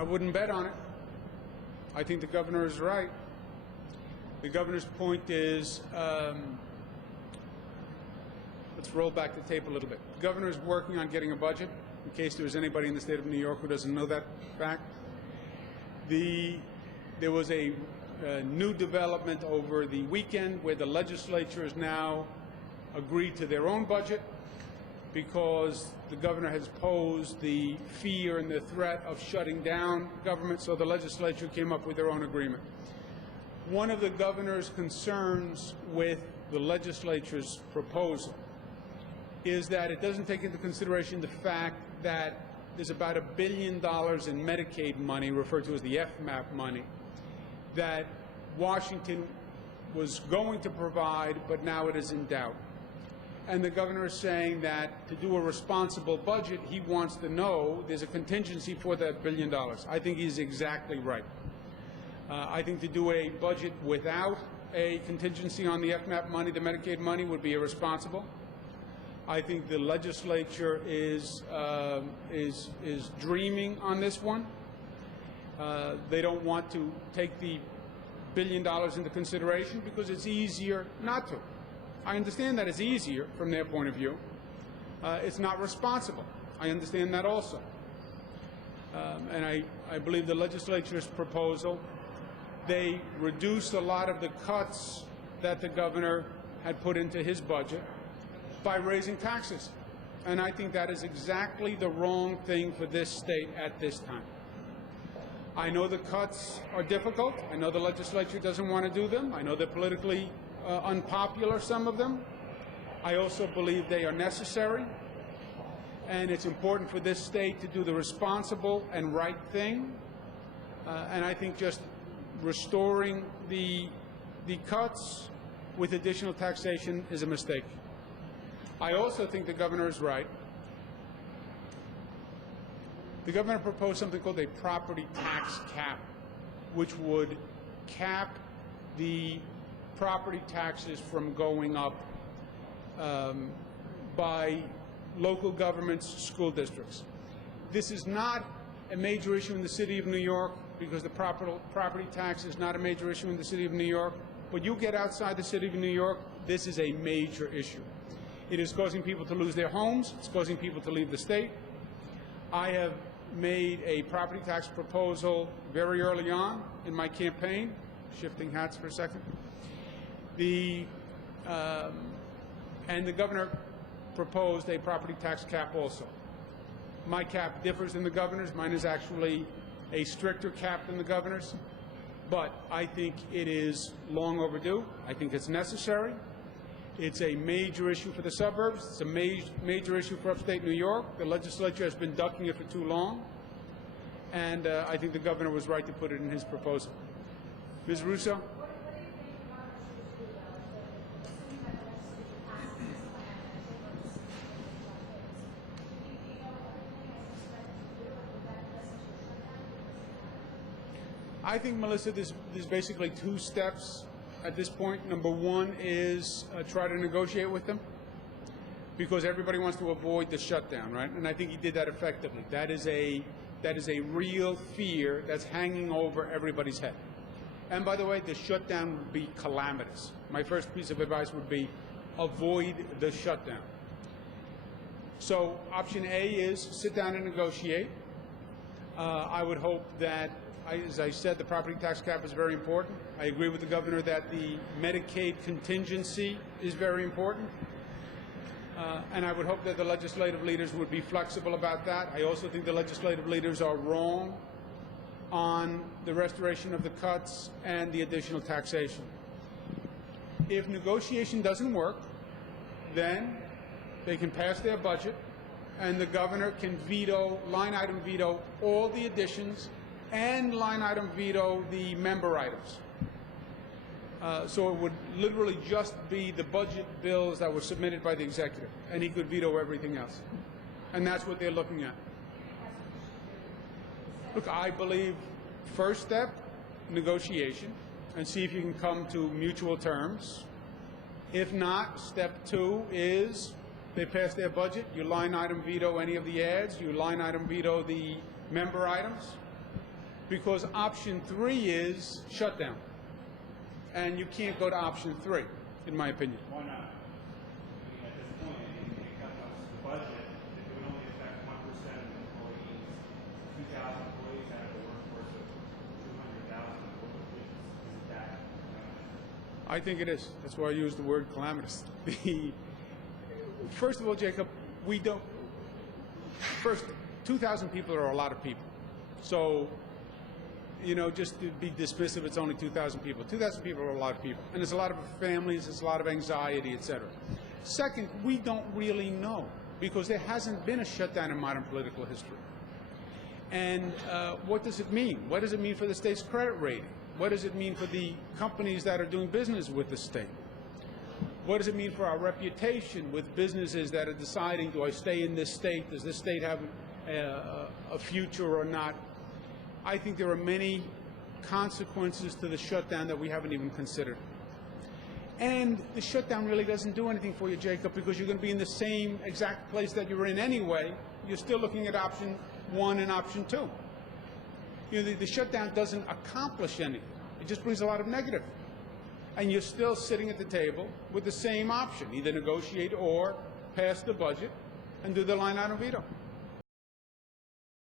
I wouldn't bet on it. I think the governor is right. The governor's point is, let's roll back the tape a little bit. The governor is working on getting a budget, in case there was anybody in the state of New York who doesn't know that fact. There was a new development over the weekend where the legislature has now agreed to their own budget because the governor has posed the fear and the threat of shutting down government, so the legislature came up with their own agreement. One of the governor's concerns with the legislature's proposal is that it doesn't take into consideration the fact that there's about $1 billion in Medicaid money, referred to as the FMAP money, that Washington was going to provide, but now it is in doubt. And the governor is saying that to do a responsible budget, he wants to know there's a contingency for that $1 billion. I think he's exactly right. I think to do a budget without a contingency on the FMAP money, the Medicaid money, would be irresponsible. I think the legislature is dreaming on this one. They don't want to take the $1 billion into consideration because it's easier not to. I understand that it's easier from their point of view. It's not responsible. I understand that also. And I believe the legislature's proposal, they reduced a lot of the cuts that the governor had put into his budget by raising taxes. And I think that is exactly the wrong thing for this state at this time. I know the cuts are difficult. I know the legislature doesn't want to do them. I know they're politically unpopular, some of them. I also believe they are necessary. And it's important for this state to do the responsible and right thing. And I think just restoring the cuts with additional taxation is a mistake. I also think the governor is right. The governor proposed something called a property tax cap, which would cap the property taxes from going up by local governments, school districts. This is not a major issue in the city of New York because the property tax is not a major issue in the city of New York. But you get outside the city of New York, this is a major issue. It is causing people to lose their homes. It's causing people to leave the state. I have made a property tax proposal very early on in my campaign, shifting hats for a second. And the governor proposed a property tax cap also. My cap differs than the governor's. Mine is actually a stricter cap than the governor's. But I think it is long overdue. I think it's necessary. It's a major issue for the suburbs. It's a major issue for upstate New York. The legislature has been ducking it for too long. And I think the governor was right to put it in his proposal. Ms. Russo? I think, Melissa, there's basically two steps at this point. Number one is try to negotiate with them because everybody wants to avoid the shutdown, right? And I think he did that effectively. That is a real fear that's hanging over everybody's head. And by the way, the shutdown would be calamitous. My first piece of advice would be avoid the shutdown. So option A is sit down and negotiate. I would hope that, as I said, the property tax cap is very important. I agree with the governor that the Medicaid contingency is very important. And I would hope that the legislative leaders would be flexible about that. I also think the legislative leaders are wrong on the restoration of the cuts and the additional taxation. If negotiation doesn't work, then they can pass their budget and the governor can veto, line item veto, all the additions and line item veto the member items. So it would literally just be the budget bills that were submitted by the executive, and he could veto everything else. And that's what they're looking at. Look, I believe first step, negotiation, and see if you can come to mutual terms. If not, step two is they pass their budget, you line item veto any of the ads, you line item veto the member items, because option 3 is shutdown. And you can't go to option 3, in my opinion. Why not? I mean, at this point, it comes to the budget, it would only affect 1% of employees, 2,000 employees out of a workforce of 200,000. Is that? I think it is. That's why I use the word calamitous. First of all, Jacob, first, 2,000 people are a lot of people. So, just to be dismissive, it's only 2,000 people. 2,000 people are a lot of people. And there's a lot of families, there's a lot of anxiety, et cetera. Second, we don't really know, because there hasn't been a shutdown in modern political history. And what does it mean? What does it mean for the state's credit rating? What does it mean for the companies that are doing business with the state? What does it mean for our reputation with businesses that are deciding, do I stay in this state? Does this state have a future or not? I think there are many consequences to the shutdown that we haven't even considered. And the shutdown really doesn't do anything for you, Jacob, because you're going to be in the same exact place that you were in anyway. You're still looking at option 1 and option 2. The shutdown doesn't accomplish anything. It just brings a lot of negative. And you're still sitting at the table with the same option, either negotiate or pass the budget and do the line item veto.